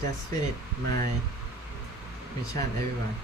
just finished my mission, everyone.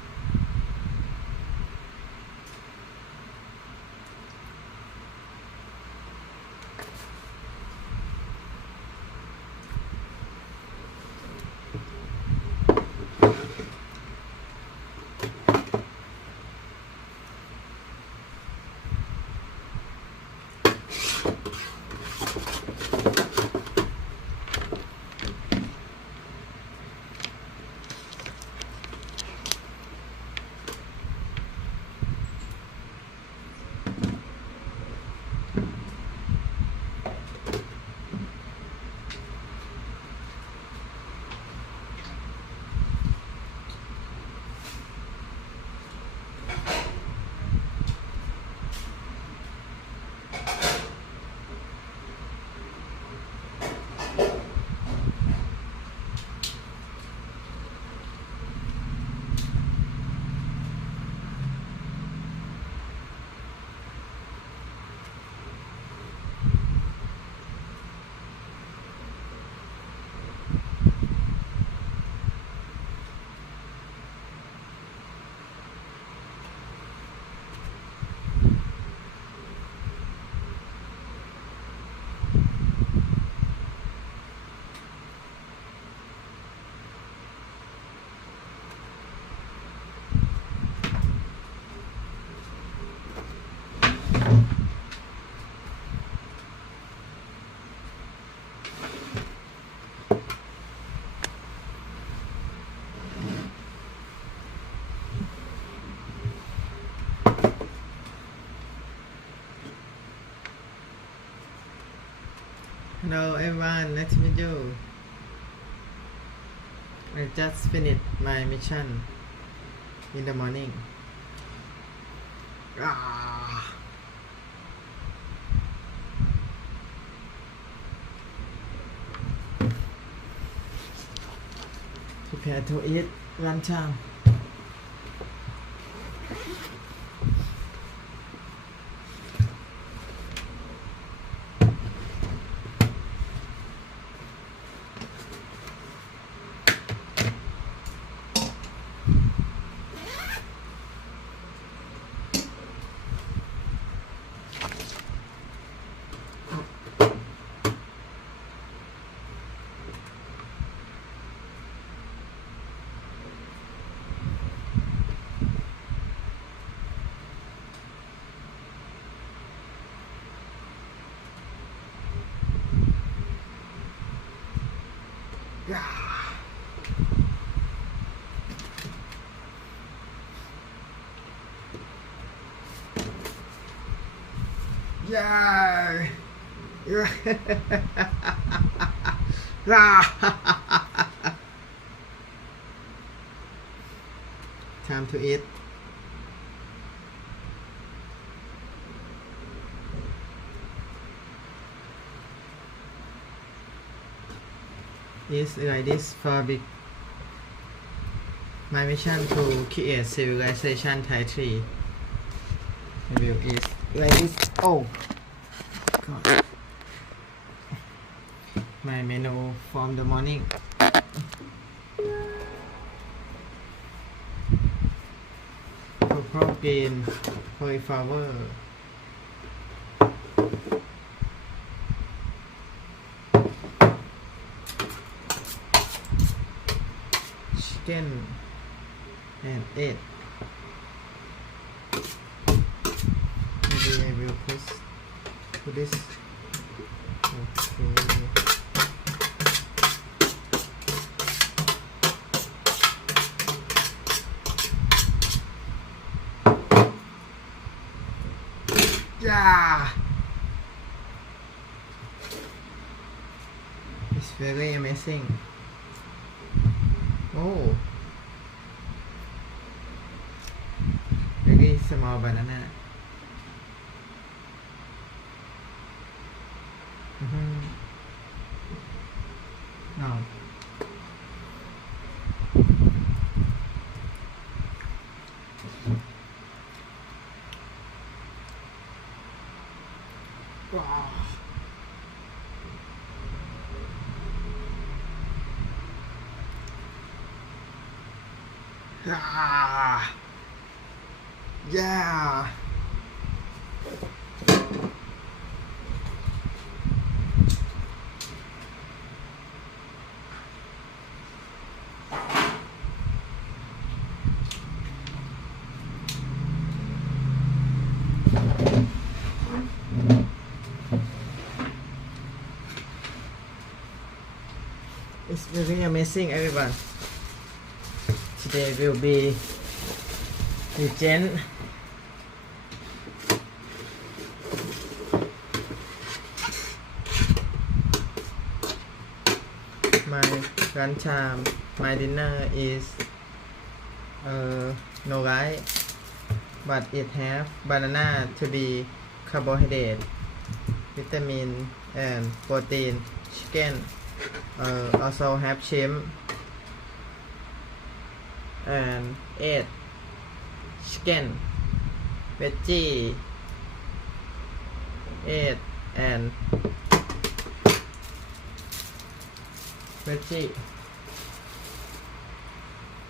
Hello everyone, nice to meet you. I just finished my mission in the morning. Prepare to eat lunchtime. Yeah. Time to eat. Is like this for big. My mission to create civilization type 3. I will eat like this. Oh God. My menu from the morning. Purple, green, cauliflower. Chicken and egg. Maybe I will put this. Okay. Yeah. It's very amazing. Oh, very small banana. No. Wow. Ah, yeah. It's very amazing, everyone. Today will be legend. My lunchtime, my dinner is no rice, but it have banana to be carbohydrate, vitamin and protein, chicken, also have shrimp and egg, chicken, veggie, egg and veggie.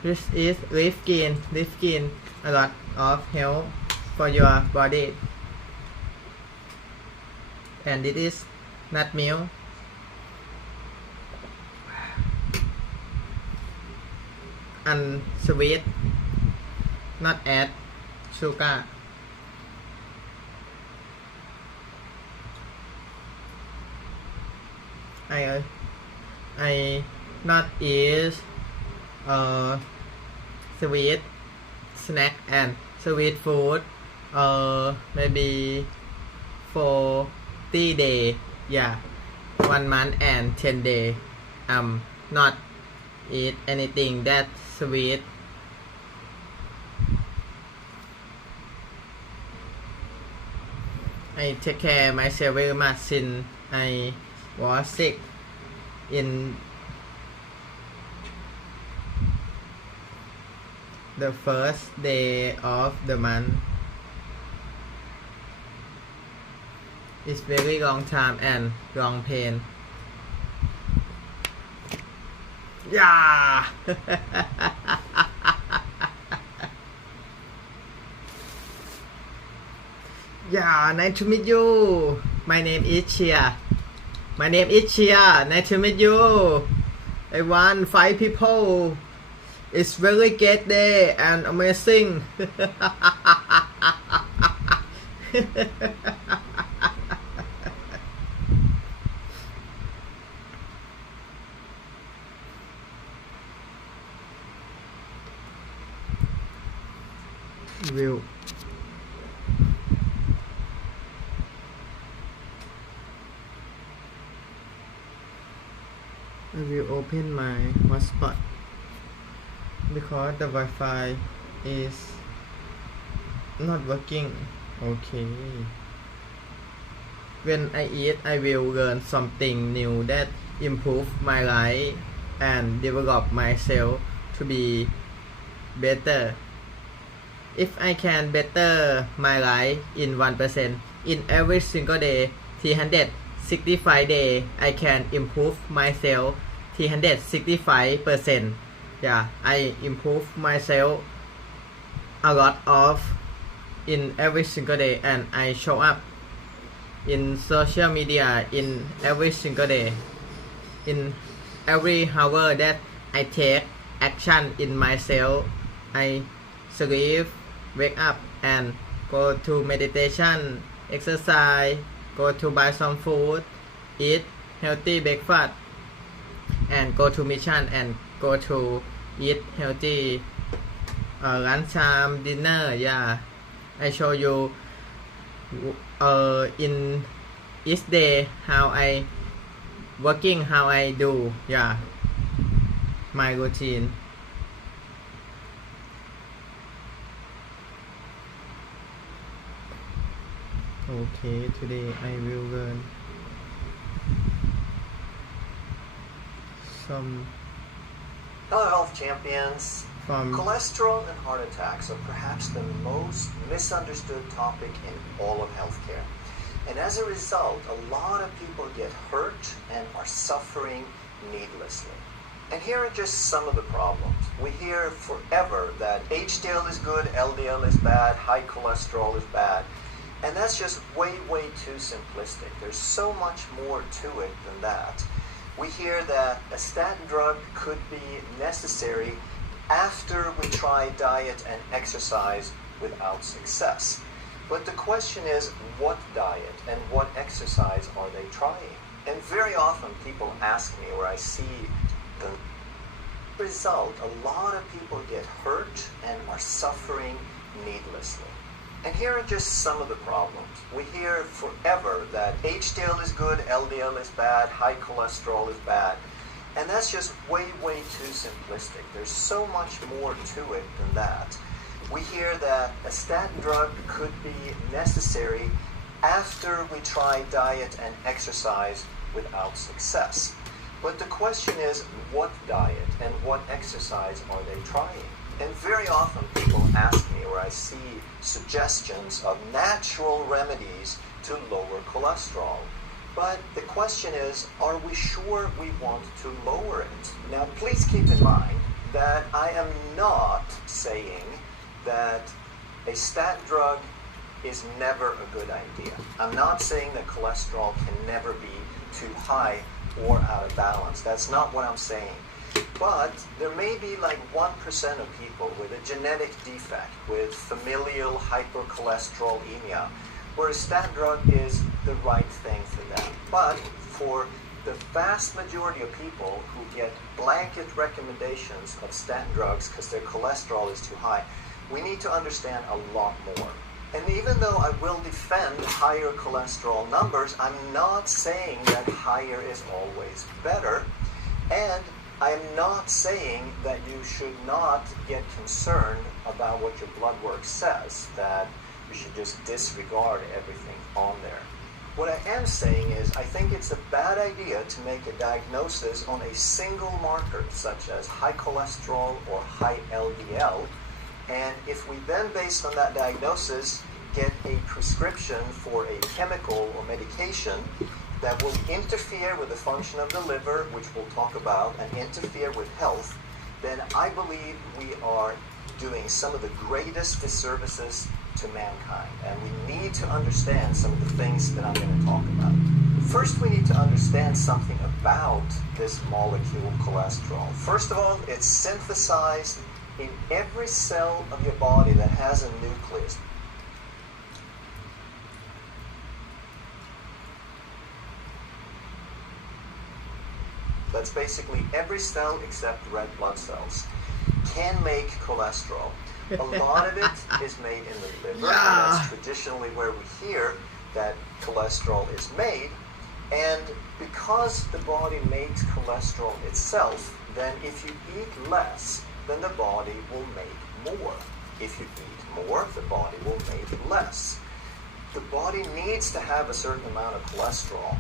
This is leaf green. Leaf green a lot of help for your body. And this is nut milk. And sweet, not add sugar. I not eat sweet snack and sweet food maybe 40 days, yeah, 1 month and 10 days. Not eat anything that sweet. I take care myself very much since I was sick in the first day of the month. It's very long time and long pain. Yeah. Yeah, nice to meet you. My name is Chia. Nice to meet you. I want 5 people. It's very great day and amazing. I will open my hotspot because the Wi-Fi is not working. Okay. When I eat, I will learn something new that improve my life and develop myself to be better. If I can better my life in 1% in every single day, 365 days, I can improve myself 365%. Yeah, I improve myself a lot of in every single day, and I show up in social media in every single day. In every hour that I take action in myself, I sleep, wake up and go to meditation, exercise, go to buy some food, eat healthy breakfast, and go to mission and go to eat healthy lunchtime, dinner. Yeah, I show you in each day how I working, how I do. Yeah, my routine. Okay, today I will learn some. Hello, health champions. From Cholesterol and heart attacks are perhaps the most misunderstood topic in all of healthcare. And as a result, a lot of people get hurt and are suffering needlessly. And here are just some of the problems. We hear forever that HDL is good, LDL is bad, high cholesterol is bad. And that's just way, way too simplistic. There's so much more to it than that. We hear that a statin drug could be necessary after we try diet and exercise without success. But the question is, what diet and what exercise are they trying? And very often people ask me, or I see the result, a lot of people get hurt and are suffering needlessly. And here are just some of the problems. We hear forever that HDL is good, LDL is bad, high cholesterol is bad. And that's just way, way too simplistic. There's so much more to it than that. We hear that a statin drug could be necessary after we try diet and exercise without success. But the question is, what diet and what exercise are they trying? And very often people ask me, or I see suggestions of natural remedies to lower cholesterol. But the question is, are we sure we want to lower it? Now, please keep in mind that I am not saying that a statin drug is never a good idea. I'm not saying that cholesterol can never be too high or out of balance. That's not what I'm saying. But there may be like 1% of people with a genetic defect, with familial hypercholesterolemia, where a statin drug is the right thing for them. But for the vast majority of people who get blanket recommendations of statin drugs because their cholesterol is too high, we need to understand a lot more. And even though I will defend higher cholesterol numbers, I'm not saying that higher is always better. And I am not saying that you should not get concerned about what your blood work says, that you should just disregard everything on there. What I am saying is I think it's a bad idea to make a diagnosis on a single marker, such as high cholesterol or high LDL, and if we then, based on that diagnosis, get a prescription for a chemical or medication that will interfere with the function of the liver, which we'll talk about, and interfere with health, then I believe we are doing some of the greatest disservices to mankind. And we need to understand some of the things that I'm going to talk about. First, we need to understand something about this molecule cholesterol. First of all, it's synthesized in every cell of your body that has a nucleus. That's basically every cell except red blood cells can make cholesterol. A lot of it is made in the liver, and that's traditionally where we hear that cholesterol is made. And because the body makes cholesterol itself, then if you eat less, then the body will make more. If you eat more, the body will make less. The body needs to have a certain amount of cholesterol.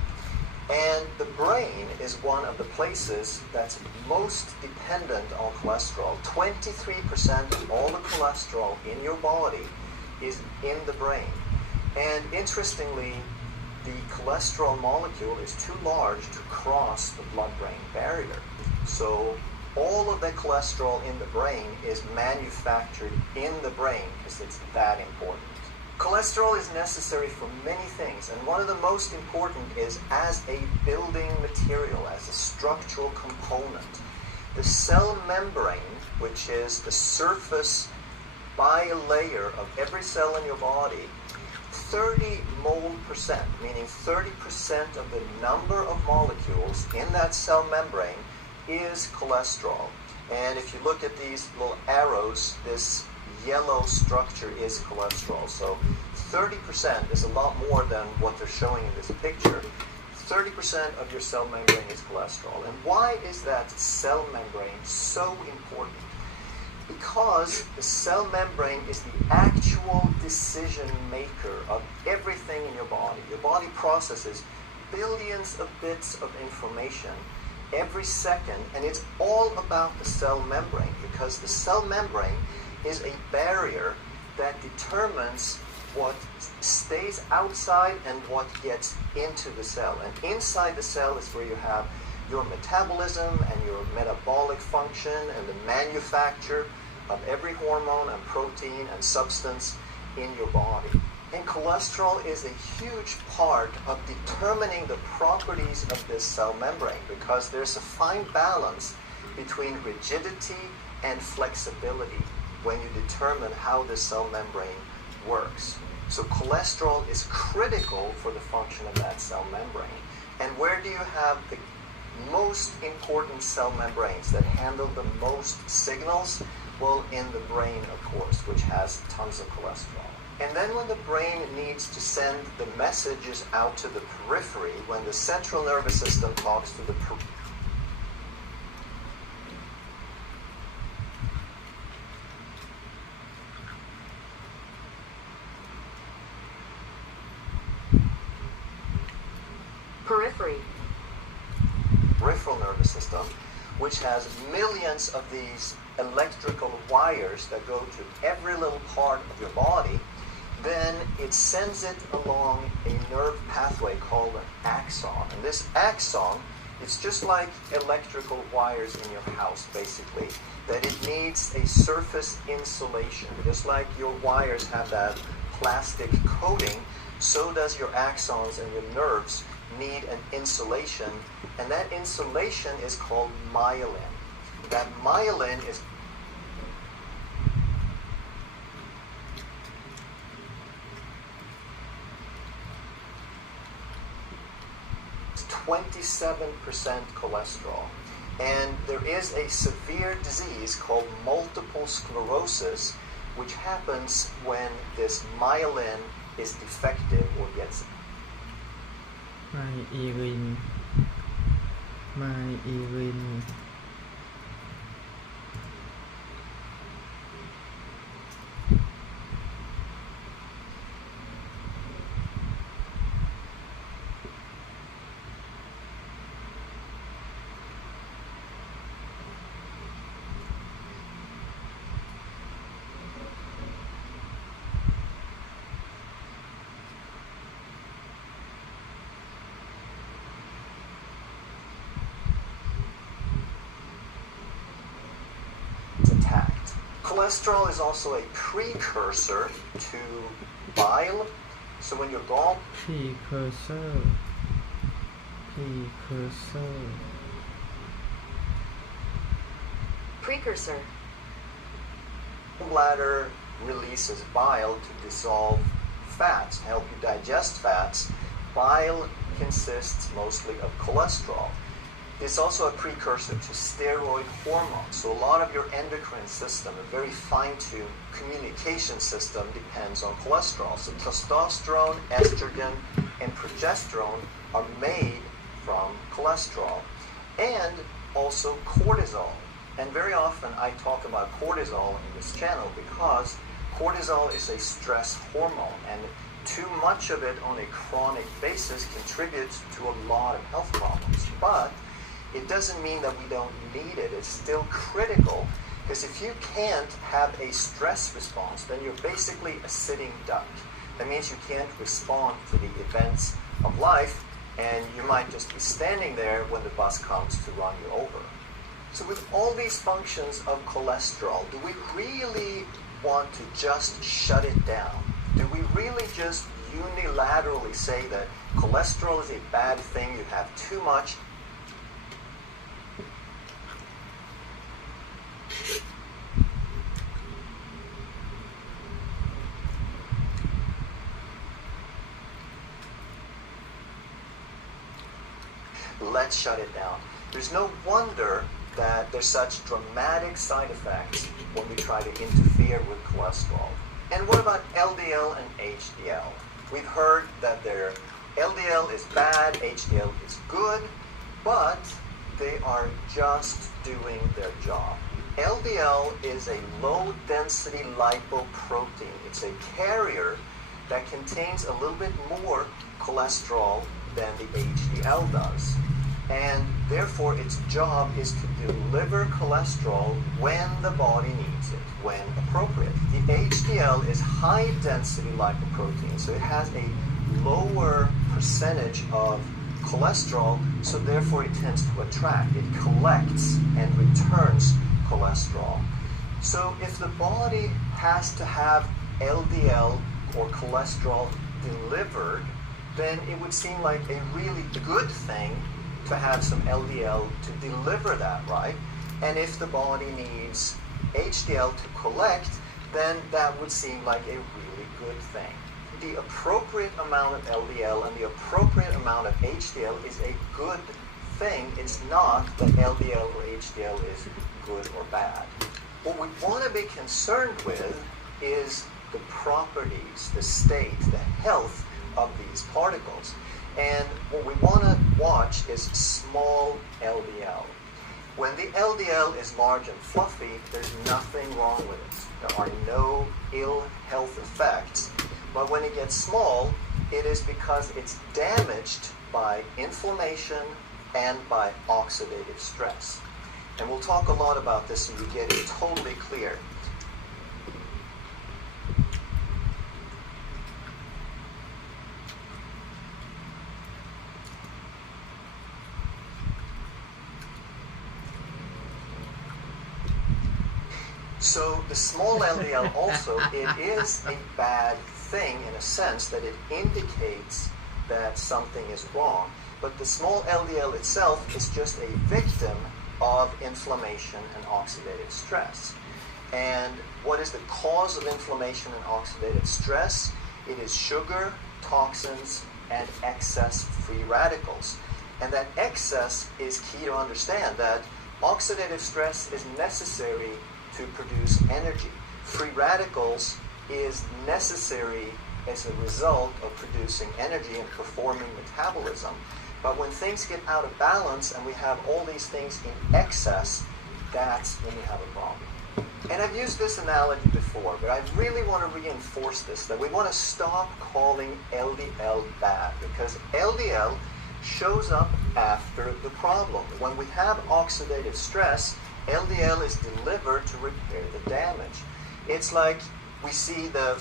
And the brain is one of the places that's most dependent on cholesterol. 23% of all the cholesterol in your body is in the brain. And interestingly, the cholesterol molecule is too large to cross the blood-brain barrier. So all of the cholesterol in the brain is manufactured in the brain because it's that important. Cholesterol is necessary for many things, and one of the most important is as a building material, as a structural component. The cell membrane, which is the surface bilayer of every cell in your body, 30 mole percent, meaning 30% of the number of molecules in that cell membrane is cholesterol. And if you look at these little arrows, this yellow structure is cholesterol. So 30% is a lot more than what they're showing in this picture. 30% of your cell membrane is cholesterol. And why is that cell membrane so important? Because the cell membrane is the actual decision maker of everything in your body. Your body processes billions of bits of information every second, and it's all about the cell membrane, because the cell membrane is a barrier that determines what stays outside and what gets into the cell. And inside the cell is where you have your metabolism and your metabolic function and the manufacture of every hormone and protein and substance in your body. And cholesterol is a huge part of determining the properties of this cell membrane, because there's a fine balance between rigidity and flexibility when you determine how the cell membrane works. So cholesterol is critical for the function of that cell membrane. And where do you have the most important cell membranes that handle the most signals? Well, in the brain, of course, which has tons of cholesterol. And then when the brain needs to send the messages out to the periphery, when the central nervous system talks to the peripheral nervous system, which has millions of these electrical wires that go to every little part of your body, then it sends it along a nerve pathway called an axon. And this axon, it's just like electrical wires in your house, basically, that it needs a surface insulation. Just like your wires have that plastic coating, so does your axons and your nerves need an insulation, and that insulation is called myelin. That myelin is 27% cholesterol. And there is a severe disease called multiple sclerosis, which happens when this myelin is defective or gets myelin. attacked. Cholesterol is also a precursor to bile. So when your gallbladder releases bile to dissolve fats, help you digest fats, bile consists mostly of cholesterol. It's also a precursor to steroid hormones. So a lot of your endocrine system, a very fine-tuned communication system, depends on cholesterol. So testosterone, estrogen, and progesterone are made from cholesterol. And also cortisol. And very often I talk about cortisol in this channel because cortisol is a stress hormone, and too much of it on a chronic basis contributes to a lot of health problems. But it doesn't mean that we don't need it. It's still critical, because if you can't have a stress response, then you're basically a sitting duck. That means you can't respond to the events of life, and you might just be standing there when the bus comes to run you over. So with all these functions of cholesterol, do we really want to just shut it down? Do we really just unilaterally say that cholesterol is a bad thing, you have too much? Let's shut it down. There's no wonder that there's such dramatic side effects when we try to interfere with cholesterol. And what about LDL and HDL? We've heard that their LDL is bad, HDL is good, but they are just doing their job. LDL is a low-density lipoprotein. It's a carrier that contains a little bit more cholesterol than the HDL does. And therefore, its job is to deliver cholesterol when the body needs it, when appropriate. The HDL is high-density lipoprotein, so it has a lower percentage of cholesterol, so therefore it tends to attract. It collects and returns cholesterol. So if the body has to have LDL or cholesterol delivered, then it would seem like a really good thing to have some LDL to deliver that, right? And if the body needs HDL to collect, then that would seem like a really good thing. The appropriate amount of LDL and the appropriate amount of HDL is a good thing. It's not that LDL or HDL is good or bad. What we want to be concerned with is the properties, the state, the health of these particles. And what we want to watch is small LDL. When the LDL is large and fluffy, there's nothing wrong with it. There are no ill health effects. But when it gets small, it is because it's damaged by inflammation and by oxidative stress. And we'll talk a lot about this and you get it totally clear. So the small LDL also, it is a bad thing in a sense that it indicates that something is wrong. But the small LDL itself is just a victim of inflammation and oxidative stress. And what is the cause of inflammation and oxidative stress? It is sugar, toxins, and excess free radicals. And that excess is key to understand, that oxidative stress is necessary to produce energy. Free radicals is necessary as a result of producing energy and performing metabolism. But when things get out of balance and we have all these things in excess, that's when we have a problem. And I've used this analogy before, but I really want to reinforce this, that we want to stop calling LDL bad, because LDL shows up after the problem. When we have oxidative stress, LDL is delivered to repair the damage. It's like we see the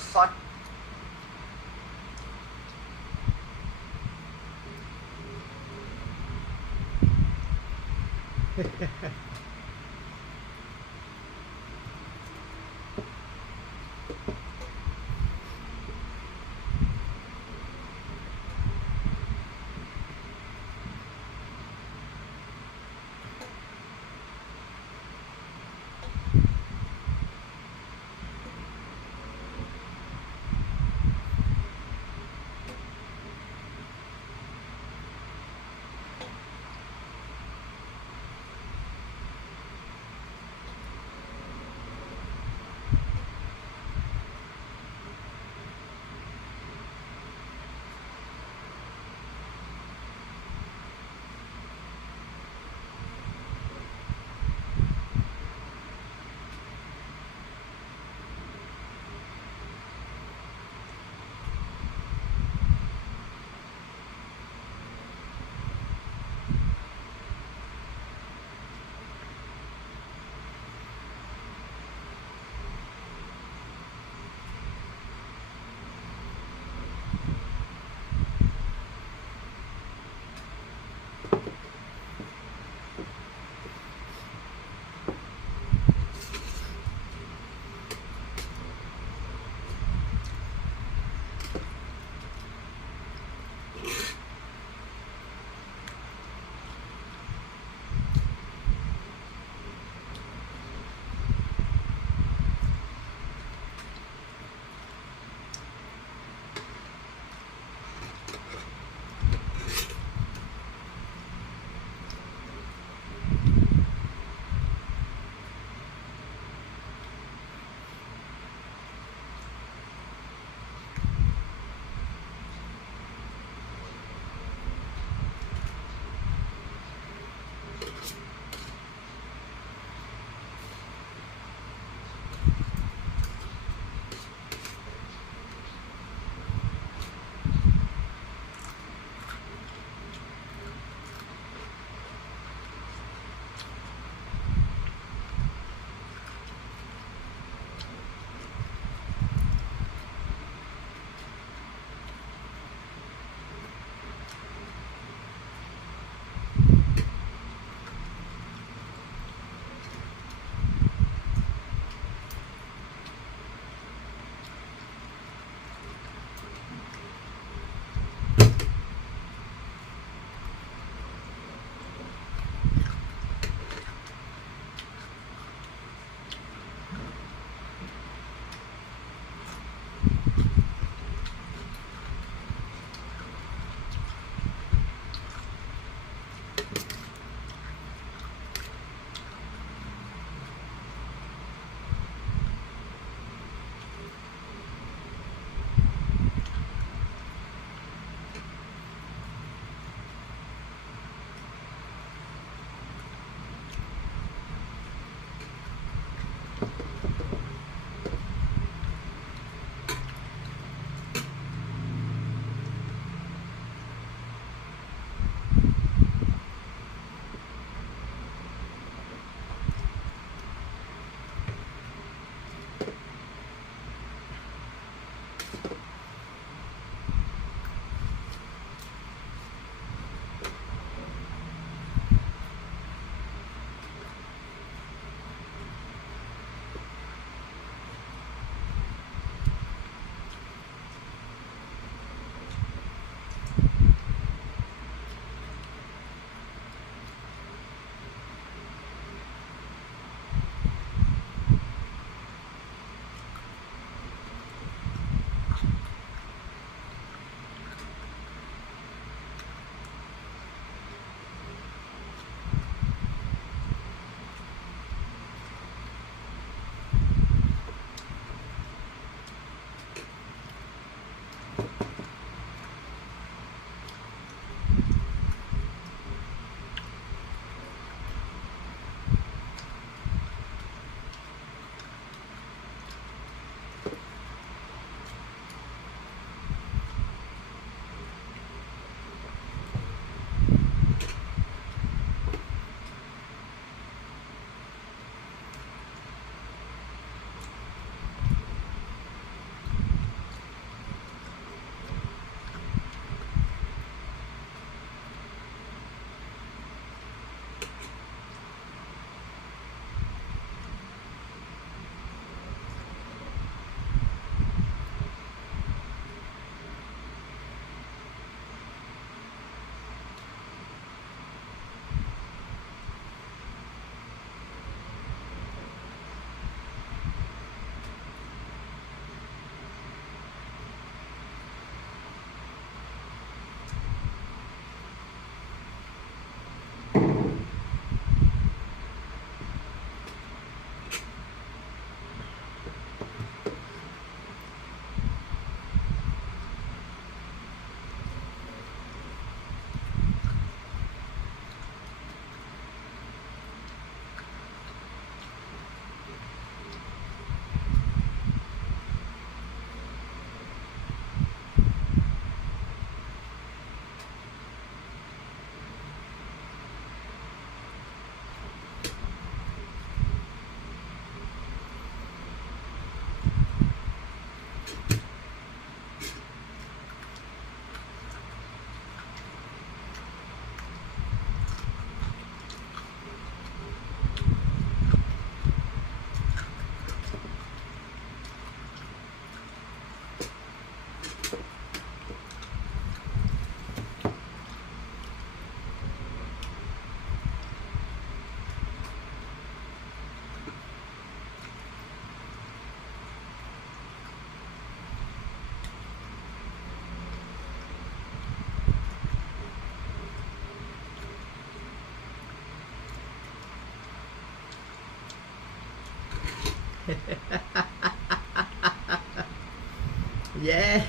Yeah.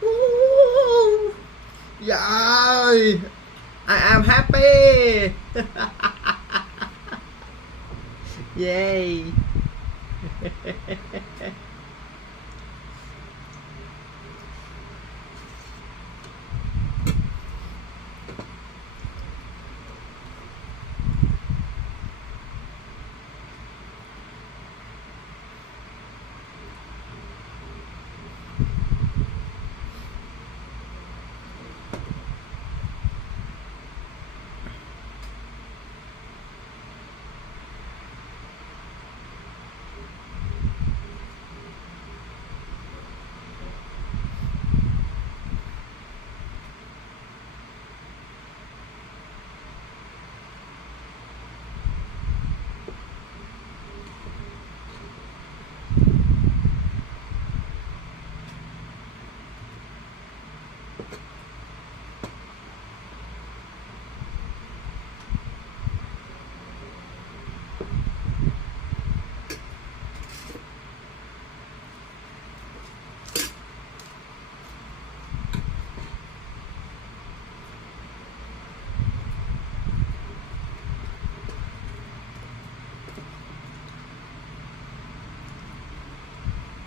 Woo! Yeah. I am happy. Yay.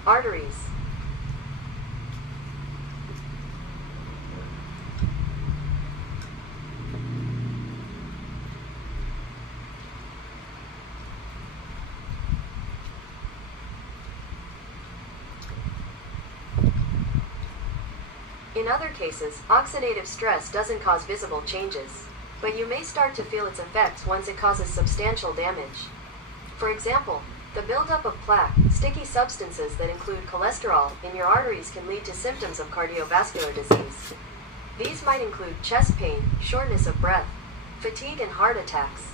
Arteries. In other cases, oxidative stress doesn't cause visible changes, but you may start to feel its effects once it causes substantial damage. For example, the buildup of plaque, sticky substances that include cholesterol, in your arteries can lead to symptoms of cardiovascular disease. These might include chest pain, shortness of breath, fatigue, and heart attacks.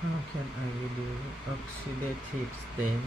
How can I reduce oxidative stain?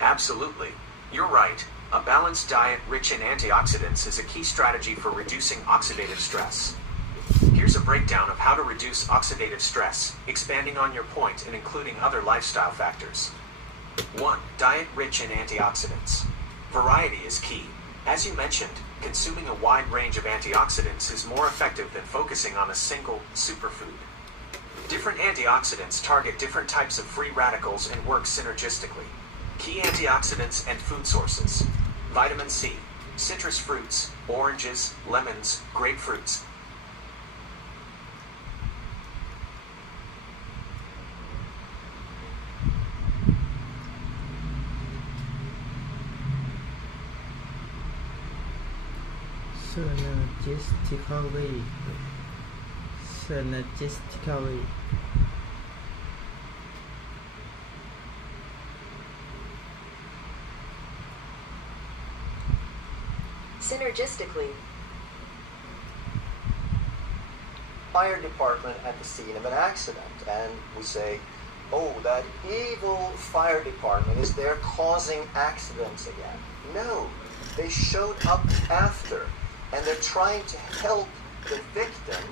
Absolutely. You're right. A balanced diet rich in antioxidants is a key strategy for reducing oxidative stress. Here's a breakdown of how to reduce oxidative stress, expanding on your point and including other lifestyle factors. 1. Diet rich in antioxidants. Variety is key. As you mentioned, consuming a wide range of antioxidants is more effective than focusing on a single superfood. Different antioxidants target different types of free radicals and work synergistically. Key antioxidants and food sources. Vitamin C, citrus fruits, oranges, lemons, grapefruits. Synergistically. Synergistically. Fire department at the scene of an accident, and we say, oh, that evil fire department is there causing accidents again. No, they showed up after, and they're trying to help the victim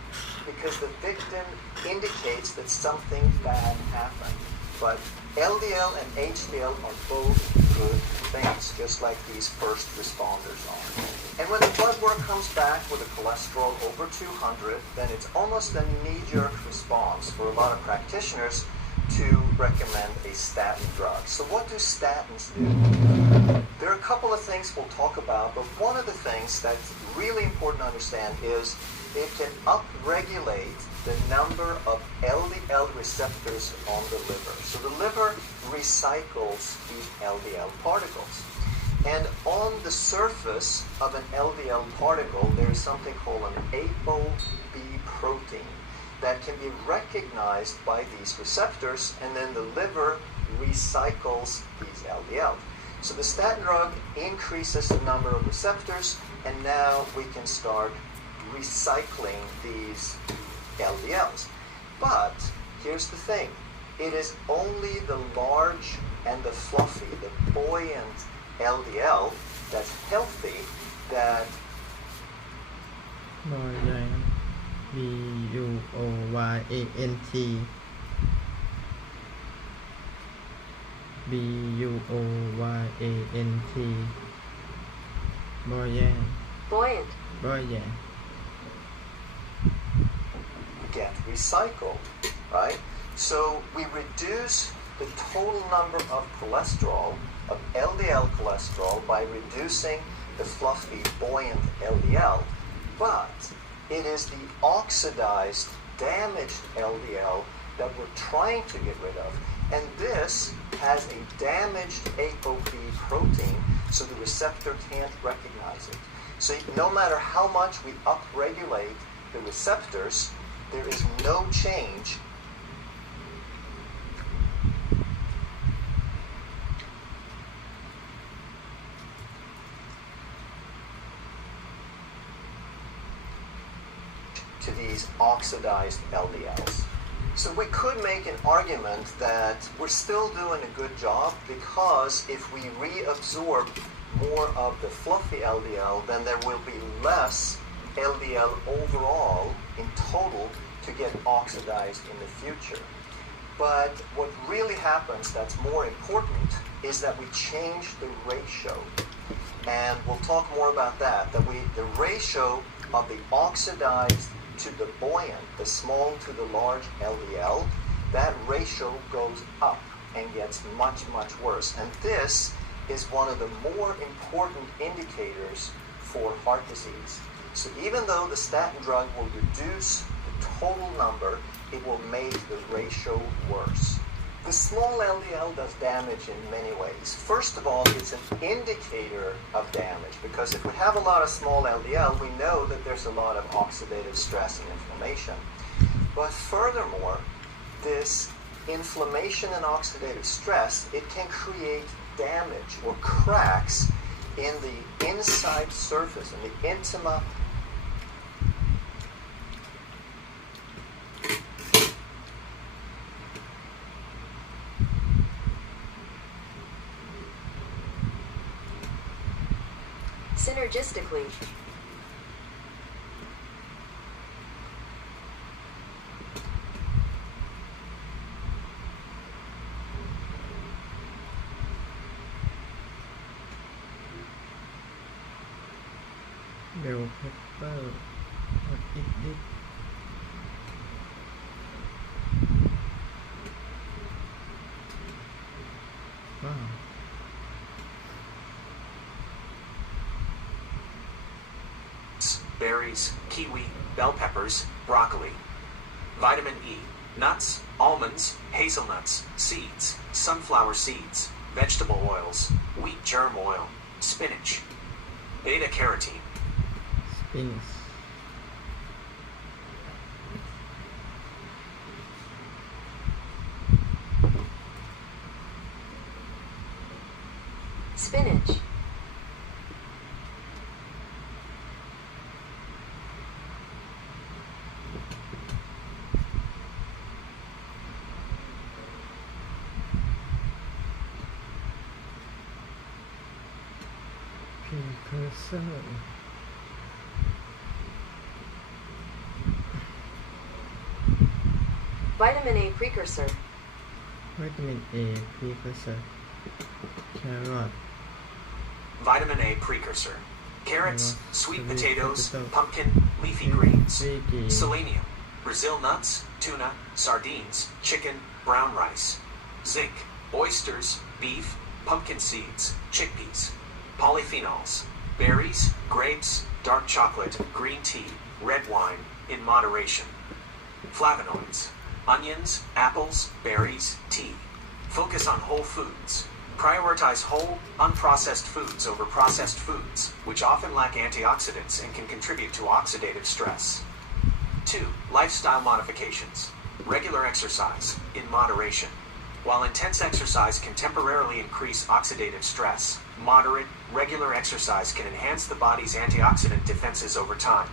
because the victim indicates that something bad happened. But LDL and HDL are both good things, just like these first responders are. And when the blood work comes back with a cholesterol over 200, then it's almost a knee-jerk response for a lot of practitioners to recommend a statin drug. So what do statins do? There are a couple of things we'll talk about, but one of the things that's really important to understand is it can upregulate the number of LDL receptors on the liver. So the liver recycles these LDL particles. And on the surface of an LDL particle, there is something called an ApoB protein that can be recognized by these receptors, and then the liver recycles these LDL. So the statin drug increases the number of receptors, and now we can start recycling these LDLs. But here's the thing. It is only the large and the fluffy, the buoyant LDL that's healthy that Buoyant, B-U-O-Y-A-N-T, B-U-O-Y-A-N-T, buoyant, Buoyant. buoyant. get recycled, right? So we reduce the total number of cholesterol, of LDL cholesterol, by reducing the fluffy, buoyant LDL, but it is the oxidized, damaged LDL that we're trying to get rid of. And this has a damaged ApoB protein, so the receptor can't recognize it. So no matter how much we upregulate the receptors, there is no change to these oxidized LDLs. So we could make an argument that we're still doing a good job, because if we reabsorb more of the fluffy LDL, then there will be less LDL overall in total to get oxidized in the future. But what really happens that's more important is that we change the ratio. And we'll talk more about that, the ratio of the oxidized to the buoyant, the small to the large LDL, that ratio goes up and gets much, much worse. And this is one of the more important indicators for heart disease. So even though the statin drug will reduce the total number, it will make the ratio worse. The small LDL does damage in many ways. First of all, it's an indicator of damage, because if we have a lot of small LDL, we know that there's a lot of oxidative stress and inflammation. But furthermore, this inflammation and oxidative stress, it can create damage or cracks in the inside surface, in the intima. Synergistically. Bell pepper. What is this? Wow. Berries, kiwi, bell peppers, broccoli. Vitamin E, nuts, almonds, hazelnuts, seeds, sunflower seeds, vegetable oils, wheat germ oil, spinach. Beta carotene. Spinach. Spinach. precursor Vitamin A precursor. vitamin A precursor carrot Vitamin A precursor. Carrots, sweet potatoes, potato, pumpkin, leafy greens. leafy. Selenium, Brazil nuts, tuna, sardines, chicken, brown rice. Zinc, oysters, beef, pumpkin seeds, chickpeas. Polyphenols, berries, grapes, dark chocolate, green tea, red wine, in moderation. Flavonoids, onions, apples, berries, tea. Focus on whole foods. Prioritize whole, unprocessed foods over processed foods, which often lack antioxidants and can contribute to oxidative stress. 2. Lifestyle modifications. Regular exercise, in moderation. While intense exercise can temporarily increase oxidative stress, moderate, regular exercise can enhance the body's antioxidant defenses over time.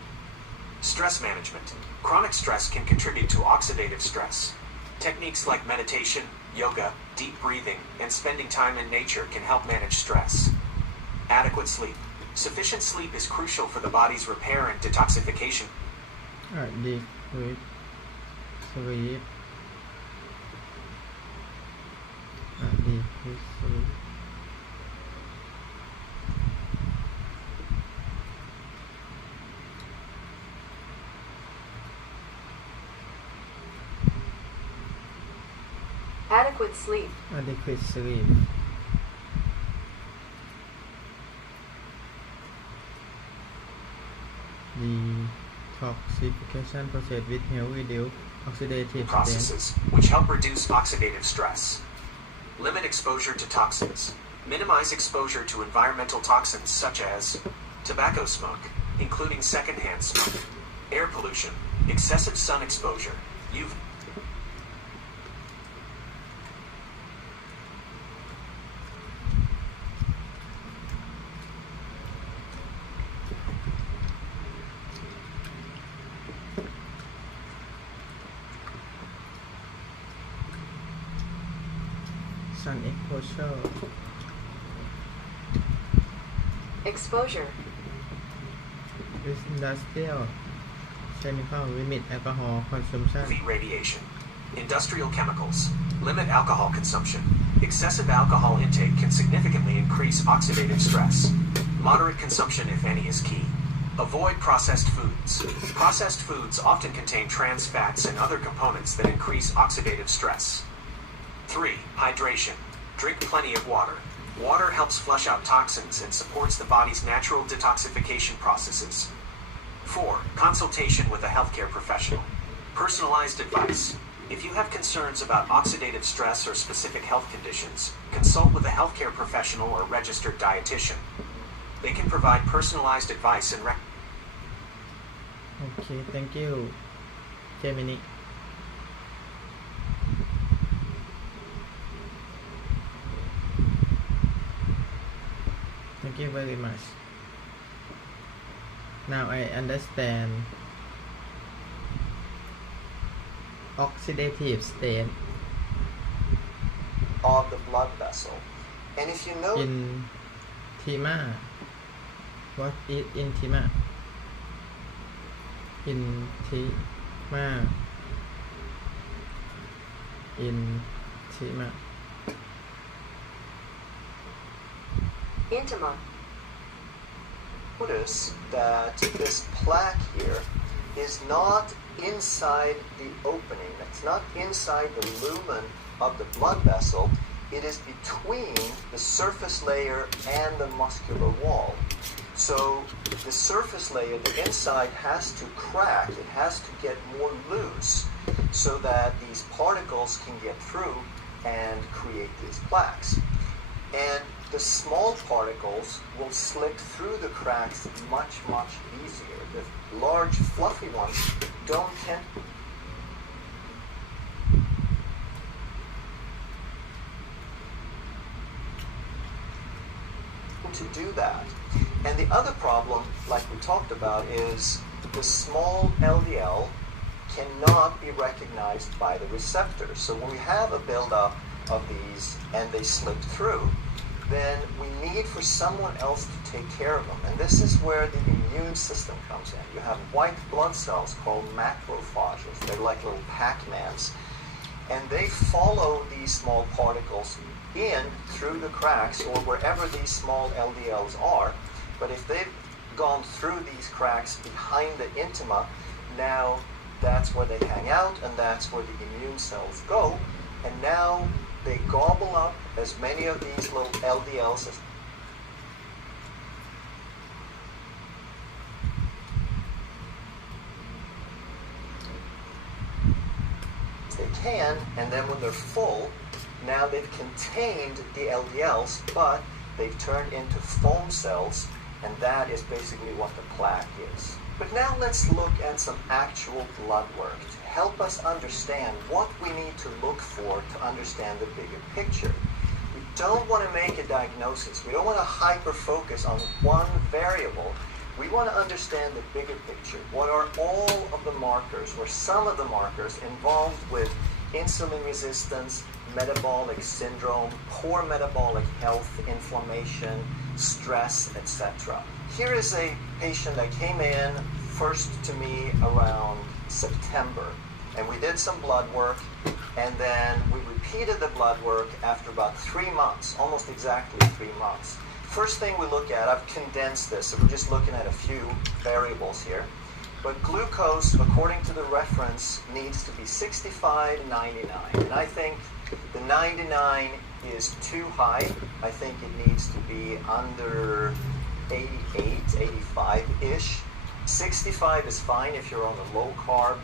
Stress management. Chronic stress can contribute to oxidative stress. Techniques like meditation, yoga, deep breathing, and spending time in nature can help manage stress. Adequate sleep. Sufficient sleep is crucial for the body's repair and detoxification. Adequate sleep. Adequate sleep. Adequate sleep. Adequate sleep. Detoxification process with help reduce oxidative state. Processes, which help reduce oxidative stress. Limit exposure to toxins. Minimize exposure to environmental toxins such as tobacco smoke, including secondhand smoke, air pollution, excessive sun exposure, UV. Sun exposure. Exposure. Industrial chemical limit alcohol consumption. UV radiation. Industrial chemicals. Limit alcohol consumption. Excessive alcohol intake can significantly increase oxidative stress. Moderate consumption, if any, is key. Avoid processed foods. Processed foods often contain trans fats and other components that increase oxidative stress. 3. Hydration. Drink plenty of water. Water helps flush out toxins and supports the body's natural detoxification processes. 4. Consultation with a healthcare professional. Personalized advice. If you have concerns about oxidative stress or specific health conditions, consult with a healthcare professional or registered dietitian. They can provide personalized advice and Okay, thank you, Gemini. Thank you very much. Now I understand oxidative state of the blood vessel. And if you know intima. What is intima? Intima. Intima. Intima. notice that this plaque here is not inside the opening. It's not inside the lumen of the blood vessel. It is between the surface layer and the muscular wall. So the surface layer, the inside, has to crack. It has to get more loose so that these particles can get through and create these plaques. And the small particles will slip through the cracks much, much easier. The large, fluffy ones don't tend to do that. And the other problem, like we talked about, is the small LDL cannot be recognized by the receptors. So when we have a buildup of these and they slip through, then we need for someone else to take care of them. And this is where the immune system comes in. You have white blood cells called macrophages. They're like little Pac-Mans. And they follow these small particles in through the cracks or wherever these small LDLs are. But if they've gone through these cracks behind the intima, now that's where they hang out, and that's where the immune cells go. And now they gobble up as many of these little LDLs as they can, and then when they're full, now they've contained the LDLs, but they've turned into foam cells, and that is basically what the plaque is. But now let's look at some actual blood work to help us understand what we need to look for to understand the bigger picture. We don't want to make a diagnosis. We don't want to hyper-focus on one variable. We want to understand the bigger picture. What are all of the markers, or some of the markers, involved with insulin resistance, metabolic syndrome, poor metabolic health, inflammation, stress, etc. Here is a patient that came in first to me around September, and we did some blood work, and then we repeated the blood work after about 3 months, almost exactly 3 months. First thing we look at, I've condensed this, so we're just looking at a few variables here. But glucose, according to the reference, needs to be 65, 99. And I think the 99 is too high. I think it needs to be under 88, 85-ish. 65 is fine if you're on a low-carb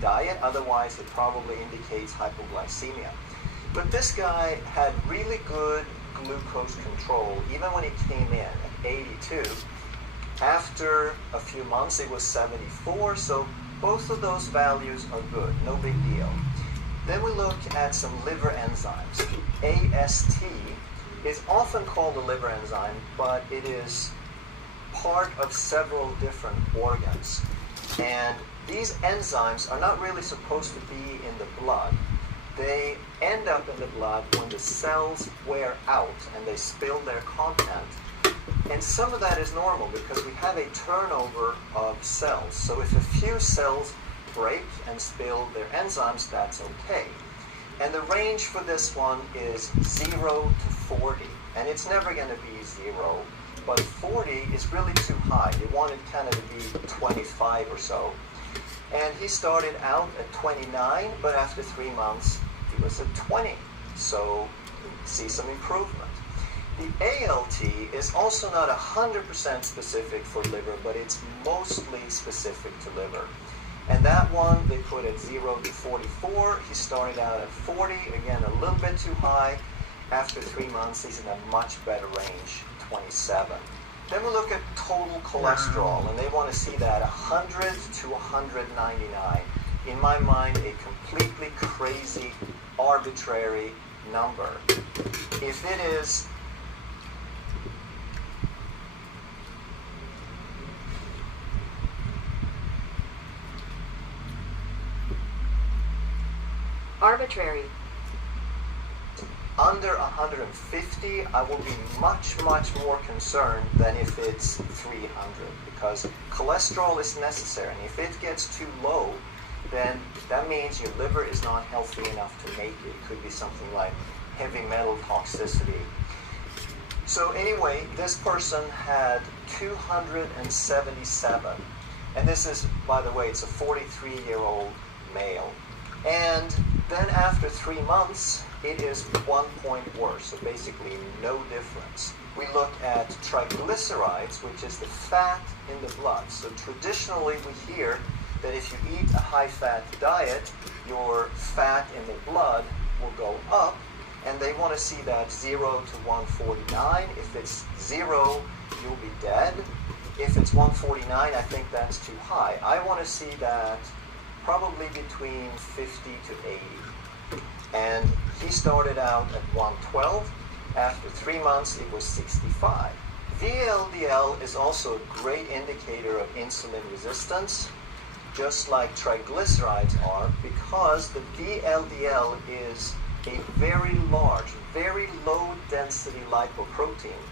diet. Otherwise, it probably indicates hypoglycemia. But this guy had really good glucose control, even when he came in at 82. After a few months, it was 74, so both of those values are good, no big deal. Then we look at some liver enzymes. AST is often called a liver enzyme, but it is part of several different organs. And these enzymes are not really supposed to be in the blood. They end up in the blood when the cells wear out and they spill their content. And some of that is normal because we have a turnover of cells. So if a few cells break and spill their enzymes, that's okay. And the range for this one is 0 to 40. And it's never going to be 0. But 40 is really too high. You want it kind of to be 25 or so. And he started out at 29, but after 3 months, he was at 20. So you see some improvement. The ALT is also not 100% specific for liver, but it's mostly specific to liver. And that one, they put at 0 to 44. He started out at 40, again, a little bit too high. After 3 months, he's in a much better range, 27. Then we look at total cholesterol, and they want to see that 100 to 199. In my mind, a completely crazy, arbitrary number. If it is arbitrary, under 150, I will be much, much more concerned than if it's 300, because cholesterol is necessary, and if it gets too low, then that means your liver is not healthy enough to make it. It could be something like heavy metal toxicity. So anyway, this person had 277, and this is, by the way, it's a 43-year-old male. And then after 3 months, it is 1 point worse, so basically no difference. We look at triglycerides, which is the fat in the blood. So traditionally we hear that if you eat a high-fat diet, your fat in the blood will go up, and they want to see that 0 to 149. If it's 0, you'll be dead. If it's 149, I think that's too high. I want to see that probably between 50 to 80. And he started out at 112. After 3 months, it was 65. VLDL is also a great indicator of insulin resistance, just like triglycerides are, because the VLDL is a very large, very low density lipoprotein,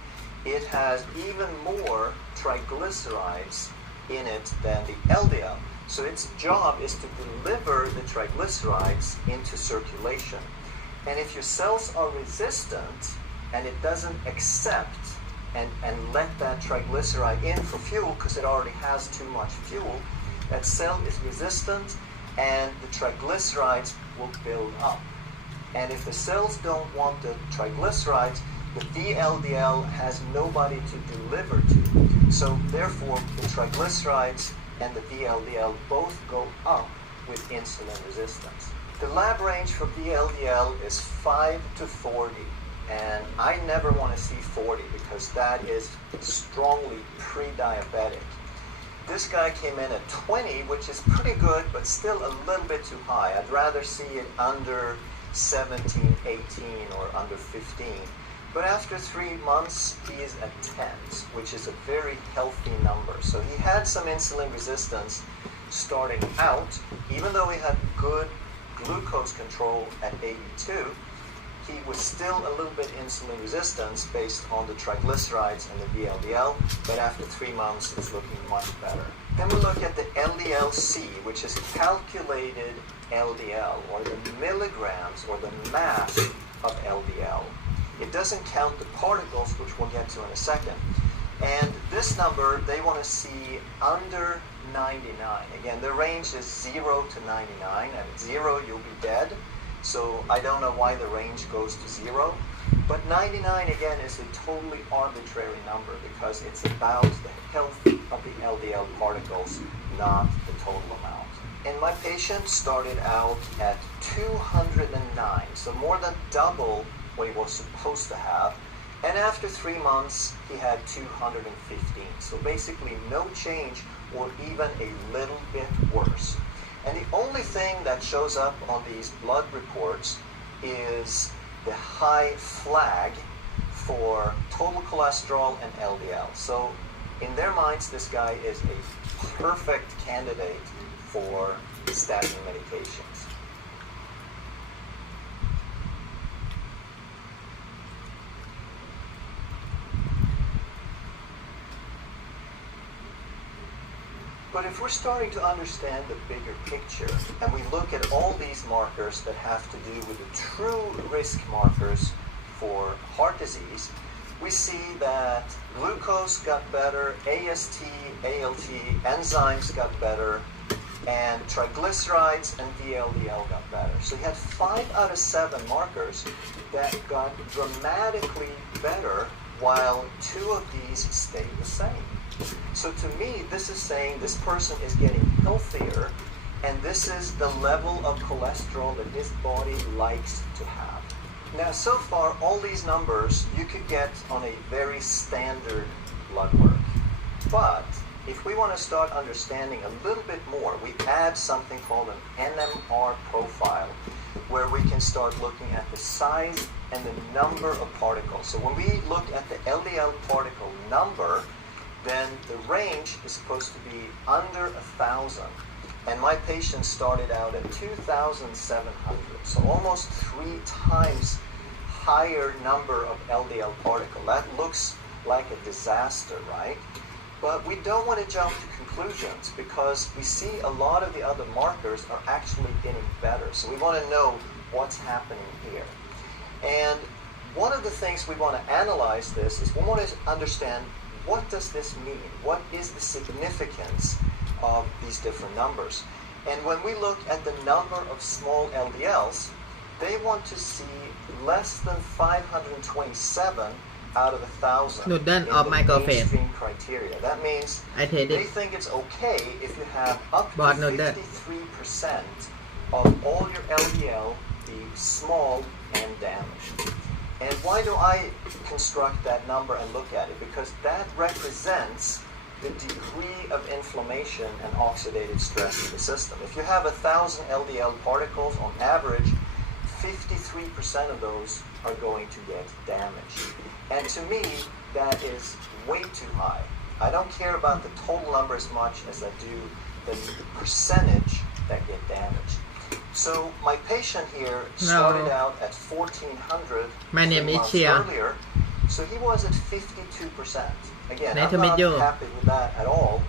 it has even more triglycerides in it than the LDL. So its job is to deliver the triglycerides into circulation. And if your cells are resistant and it doesn't accept and let that triglyceride in for fuel because it already has too much fuel, that cell is resistant and the triglycerides will build up. And if the cells don't want the triglycerides, the VLDL has nobody to deliver to. So therefore, the triglycerides and the VLDL both go up with insulin resistance. The lab range for VLDL is 5 to 40. And I never want to see 40 because that is strongly pre-diabetic. This guy came in at 20, which is pretty good, but still a little bit too high. I'd rather see it under 17, 18, or under 15. But after 3 months, he is at 10, which is a very healthy number. So he had some insulin resistance starting out, even though he had good glucose control at 82. He was still a little bit insulin resistant based on the triglycerides and the VLDL, but after 3 months it's looking much better. Then we look at the LDL-C, which is calculated LDL, or the milligrams or the mass of LDL. It doesn't count the particles, which we'll get to in a second. And this number, they want to see under 99. Again, the range is 0 to 99. At 0, you'll be dead. So I don't know why the range goes to 0. But 99, again, is a totally arbitrary number because it's about the health of the LDL particles, not the total amount. And my patient started out at 209, so more than double what he was supposed to have. And after 3 months, he had 215. So basically no change or even a little bit worse. And the only thing that shows up on these blood reports is the high flag for total cholesterol and LDL. So in their minds, this guy is a perfect candidate for statin medications. But if we're starting to understand the bigger picture, and we look at all these markers that have to do with the true risk markers for heart disease, we see that glucose got better, AST, ALT, enzymes got better, and triglycerides and VLDL got better. So you had 5 out of 7 markers that got dramatically better, while 2 of these stayed the same. So to me, this is saying this person is getting healthier, and this is the level of cholesterol that his body likes to have. Now, so far, all these numbers you could get on a very standard blood work. But if we want to start understanding a little bit more, we add something called an NMR profile, where we can start looking at the size and the number of particles. So when we look at the LDL particle number, then the range is supposed to be under 1,000. And my patient started out at 2,700, so almost 3 times higher number of LDL particle. That looks like a disaster, right? But we don't want to jump to conclusions because we see a lot of the other markers are actually getting better. So we want to know what's happening here. And one of the things we want to analyze this is we want to understand, what does this mean? What is the significance of these different numbers? And when we look at the number of small LDLs, they want to see less than 527 out of 1,000 Nút đơn in of the microphone. mainstream criteria. That means I take they it. think it's okay if you have up to But nút đơn. 53% of all your LDL be small and damaged. And why do I construct that number and look at it? Because that represents the degree of inflammation and oxidative stress in the system. If you have 1,000 LDL particles on average, 53% of those are going to get damaged. And to me, that is way too high. I don't care about the total number as much as I do the percentage that get damaged. So my patient here started out at 1,400 My name is months Chia. earlier, so he was at 52%. Again, Nice I'm to meet not you. happy with that at all,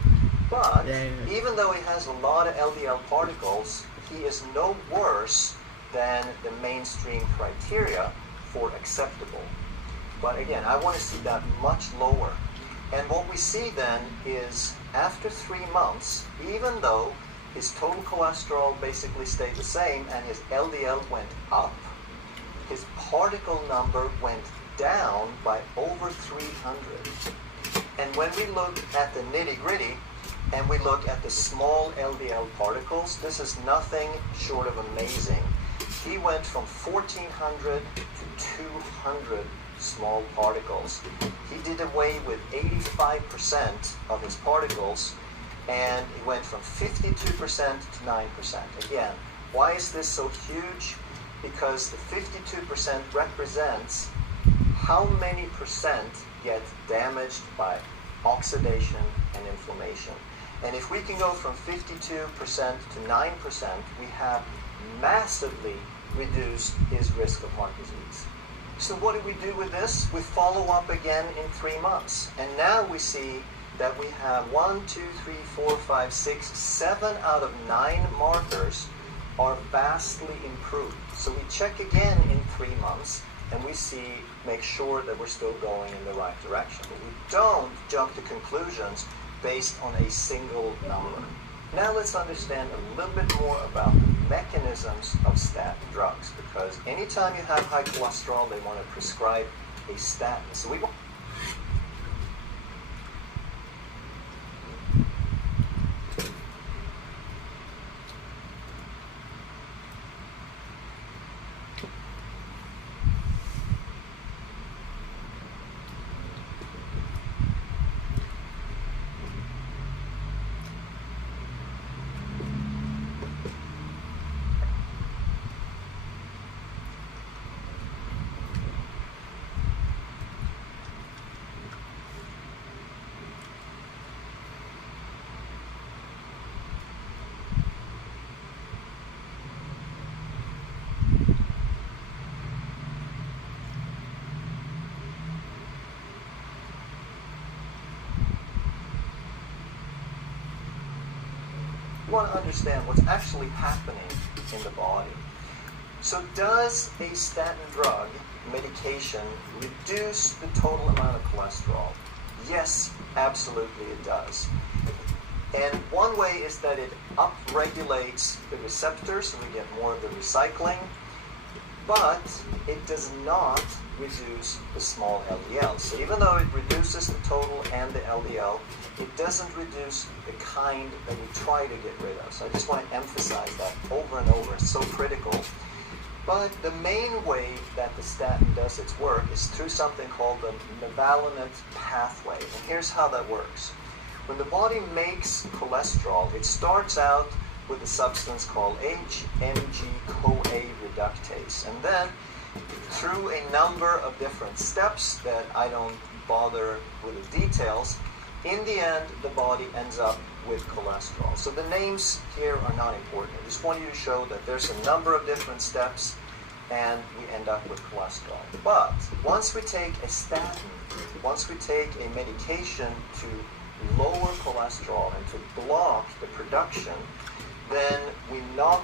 but Yeah. even though he has a lot of LDL particles, he is no worse than the mainstream criteria for acceptable. But again, I want to see that much lower. And what we see then is after 3 months, even though his total cholesterol basically stayed the same and his LDL went up, his particle number went down by over 300. And when we look at the nitty-gritty and we look at the small LDL particles, this is nothing short of amazing. He went from 1,400 to 200 small particles. He did away with 85% of his particles, and he went from 52% to 9%. Again, why is this so huge? Because the 52% represents how many percent get damaged by oxidation and inflammation. And if we can go from 52% to 9%, we have massively reduced his risk of heart disease. So what do we do with this? We follow up again in 3 months. And now we see that we have 1, 2, 3, 4, 5, 6, 7 out of 9 markers are vastly improved. So we check again in 3 months and we make sure that we're still going in the right direction. But we don't jump to conclusions based on a single number. Now let's understand a little bit more about the mechanisms of statin drugs, because anytime you have high cholesterol, they want to prescribe a statin. So we want to understand what's actually happening in the body. So does a statin drug medication reduce the total amount of cholesterol? Yes, absolutely it does. And one way is that it upregulates the receptors, so we get more of the recycling, but it does not reduce the small LDL. So even though it reduces the total and the LDL, it doesn't reduce the kind that we try to get rid of. So I just want to emphasize that over and over. It's so critical. But the main way that the statin does its work is through something called the mevalonate pathway. And here's how that works. When the body makes cholesterol, it starts out with a substance called HMG-CoA reductase. And then through a number of different steps that I don't bother with the details, in the end, the body ends up with cholesterol. So the names here are not important. I just want you to show that there's a number of different steps and we end up with cholesterol. But once we take a statin, once we take a medication to lower cholesterol and to block the production, then we knock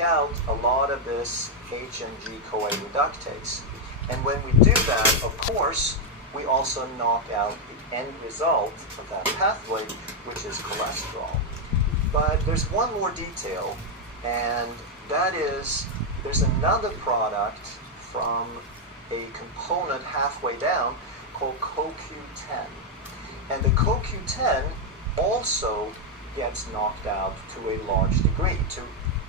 out a lot of this HMG-CoA reductase. And when we do that, of course, we also knock out the end result of that pathway, which is cholesterol. But there's one more detail, and that is there's another product from a component halfway down called CoQ10. And the CoQ10 also gets knocked out to a large degree. To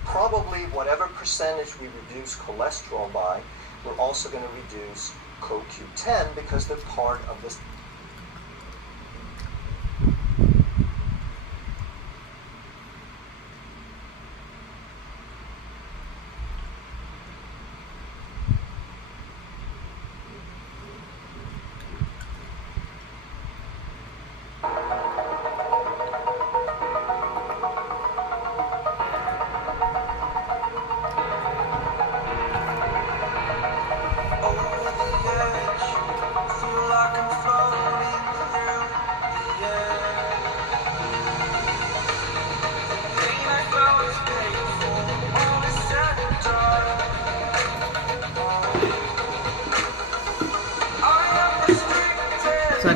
probably whatever percentage we reduce cholesterol by, we're also going to reduce CoQ10 because they're part of this.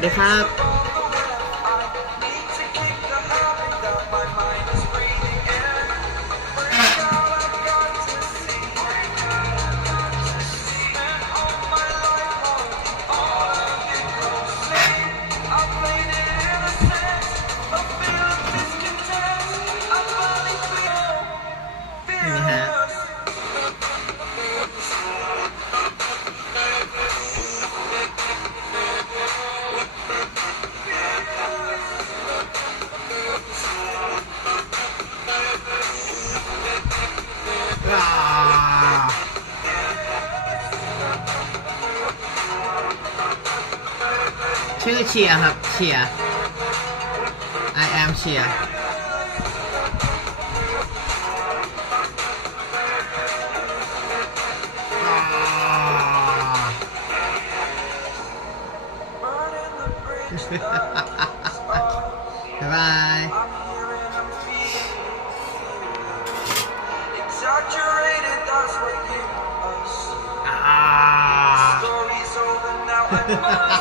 ดีครับ นี่ฮะชื่อเชียร์ครับเชียร์ I am เชียร์บ๊ายบายอ่า